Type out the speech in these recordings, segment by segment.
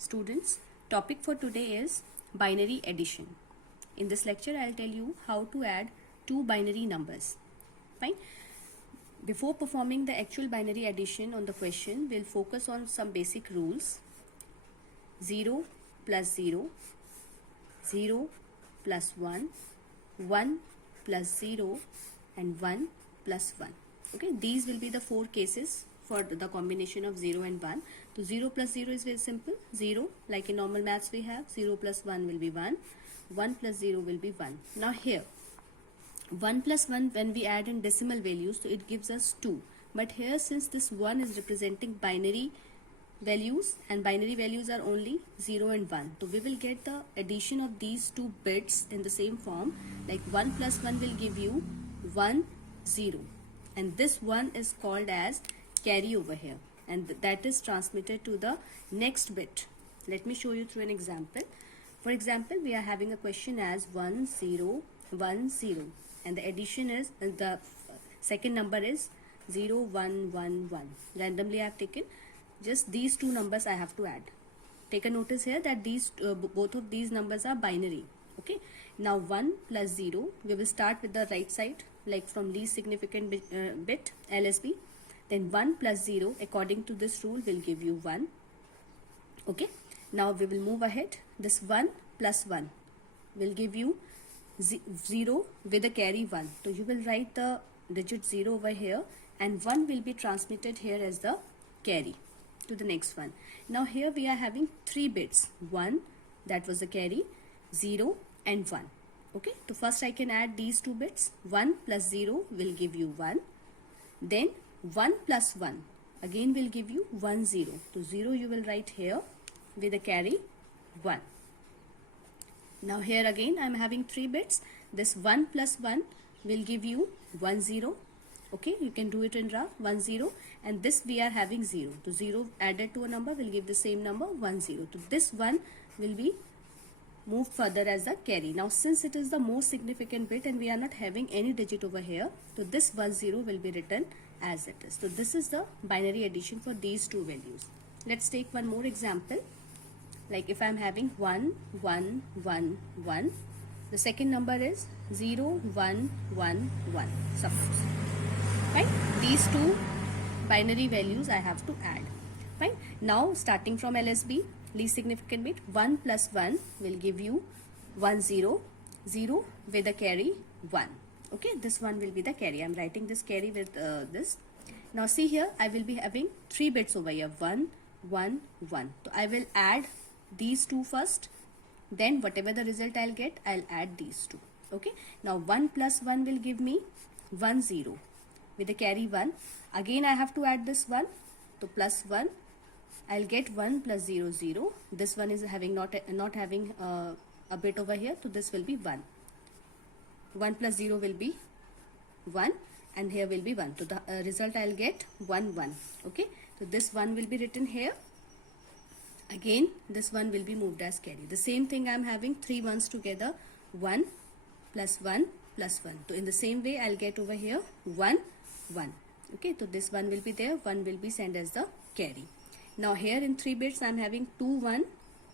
Students, topic for today is binary addition. In this lecture, I'll tell you how to add two binary numbers. Fine. Before performing the actual binary addition on the question, we'll focus on some basic rules. 0 plus 0, 0 plus 1, 1 plus 0 and 1 plus 1. Okay, these will be the four cases for the combination of 0 and 1. So 0 plus 0 is very simple. 0, like in normal maths we have, 0 plus 1 will be 1. 1 plus 0 will be 1. Now here, 1 plus 1 when we add in decimal values, so it gives us 2. But here, since this 1 is representing binary values and binary values are only 0 and 1, so we will get the addition of these two bits in the same form, like 1 plus 1 will give you 1, 0, and this 1 is called as carry over here, and that is transmitted to the next bit. Let me show you through an example. For example, we are having a question as 1 0 1 0, and the addition is the second number is 0 1 1 1. Randomly I have taken just these two numbers I have to add. Take a notice here that these both of these numbers are binary. Okay, now 1 plus 0, we will start with the right side, like from least significant bit LSB. Then 1 plus 0 according to this rule will give you 1. Okay, now we will move ahead. This 1 plus 1 will give you 0 with a carry 1. So you will write the digit 0 over here, and 1 will be transmitted here as the carry to the next one. Now here we are having 3 bits. 1, that was the carry, 0 and 1. Okay, so first I can add these two bits. 1 plus 0 will give you 1. Then 1 plus 1 again will give you 1 0. So 0 you will write here with a carry 1. Now here again I am having 3 bits. This 1 plus 1 will give you 1 0. Okay, you can do it in rough, 1 0, and this we are having 0. So 0 added to a number will give the same number 1 0. So this 1 will be moved further as a carry. Now since it is the most significant bit and we are not having any digit over here, so this 1 0 will be written as it is. So this is the binary addition for these two values. Let's take one more example. Like if I am having 1 1 1 1, the second number is 0 1 1 1, suppose. Right? These two binary values I have to add. Fine. Now starting from LSB, least significant bit, 1 plus 1 will give you 1 0, 0 with a carry 1. Okay, this one will be the carry. I am writing this carry with this. Now see here, I will be having 3 bits over here, 1 1 1. So I will add these two first, then whatever the result I'll get, I'll add these two. Okay, now 1 plus 1 will give me 1 0 with a carry 1. Again I have to add this 1, so plus 1, I'll get 1 plus 0 0. This one is having not having a bit over here, so this will be 1. 1 plus 0 will be 1, and here will be 1. So the result I'll get 1 1. Okay, so this 1 will be written here. Again this 1 will be moved as carry. The same thing I'm having 3 ones together, 1 plus 1 plus 1. So in the same way I'll get over here 1 1. Okay, so this 1 will be there, 1 will be sent as the carry. Now here in 3 bits I'm having 2 1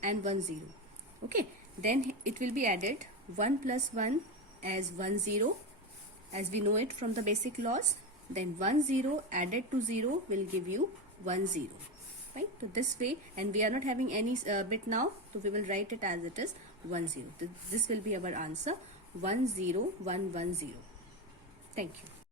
and 1 0. Okay, then it will be added 1 plus 1 as 1 0, as we know it from the basic laws. Then 1 0 added to 0 will give you 1 0. Right, so this way, and we are not having any bit now, so we will write it as it is 1 0. This will be our answer, 1 0 1 1 0. Thank you.